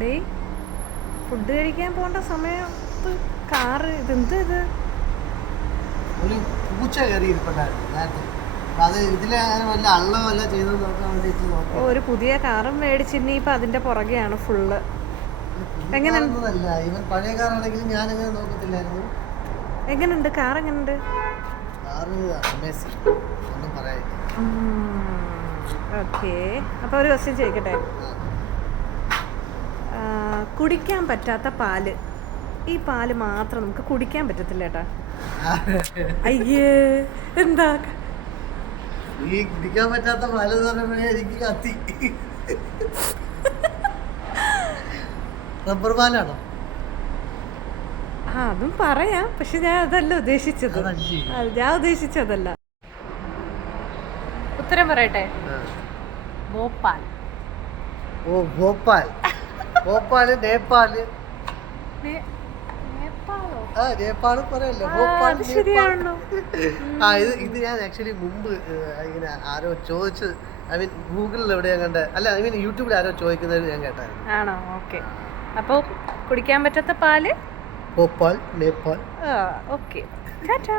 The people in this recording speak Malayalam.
ഡേ ഫുഡ് കഴിക്കാൻ പോകേണ്ട സമയത്ത് കാറ് ഇതെന്ത് ഇത് ഒരു പൂച്ച കയറി ഇരിപ്പുണ്ടായിരുന്നു നേരത്തെ. അത് ഇതിലെ വല്ല അള്ള വല്ല ചെയ്ത് നോക്കാൻ വേണ്ടിയിട്ട് നോക്കാം. ഒരു പുതിയ കാറും മേടിച്ച് ഇനിയിപ്പോൾ അതിൻ്റെ പുറകെയാണ് ഫുള്ള്. എങ്ങനെയൊന്നുമല്ല, ഇവൻ പഴയ കാറാണെങ്കിലും ഞാനങ്ങനെ നോക്കത്തില്ലായിരുന്നു. എങ്ങനെയുണ്ട് കാർ? എങ്ങനെയുണ്ട് കാറ്? അമേസിങ്, ഒന്നും പറയാനില്ല. ഓക്കെ, അപ്പോൾ ഒരു ക്വസ്റ്റ്യൻ ചോദിക്കട്ടെ. കുടിക്കാൻ പറ്റാത്ത പാല്, ഈ പാല് മാത്രം നമുക്ക് കുടിക്കാൻ പറ്റത്തില്ല ഏട്ടാ. അയ്യേ, എന്താ ഈ കുടിക്കാൻ പറ്റാത്ത പാല് എന്ന് പറയുമ്പോഴേ എനിക്ക് കത്തി. റബ്ബർ പാലാണോ? അതും പറയാം, പക്ഷെ ഞാൻ അതല്ല ഉദ്ദേശിച്ചത്. ഞാൻ ഉദ്ദേശിച്ചതല്ല. ഉത്തരം പറയട്ടെ. ഭോപ്പാൽ. ഓ, ഭോപ്പാൽ. ഭോപ്പാല്, നേപ്പാള്. നേപ്പാള് പറയല്ലോ, ഭോപ്പാൽ. ശരിയാണോ? ഇത് ഞാൻ ആക്ച്വലി മുമ്പ് ഇങ്ങനെ ആരോ ചോദിച്ച്, ഐ മീൻ ഗൂഗിളിൽ എവിടെയാ കണ്ട, അല്ല ഐ മീൻ യൂട്യൂബിൽ ആരോ ചോദിക്കുന്നത് ഞാൻ കേട്ടായിരുന്നു. ആണോ? ഓക്കെ. അപ്പോൾ കുടിക്കാൻ പറ്റാത്ത പാല് ഭോപ്പാൽ, നേപ്പാൾ. ഓക്കെ. ടാറ്റാ.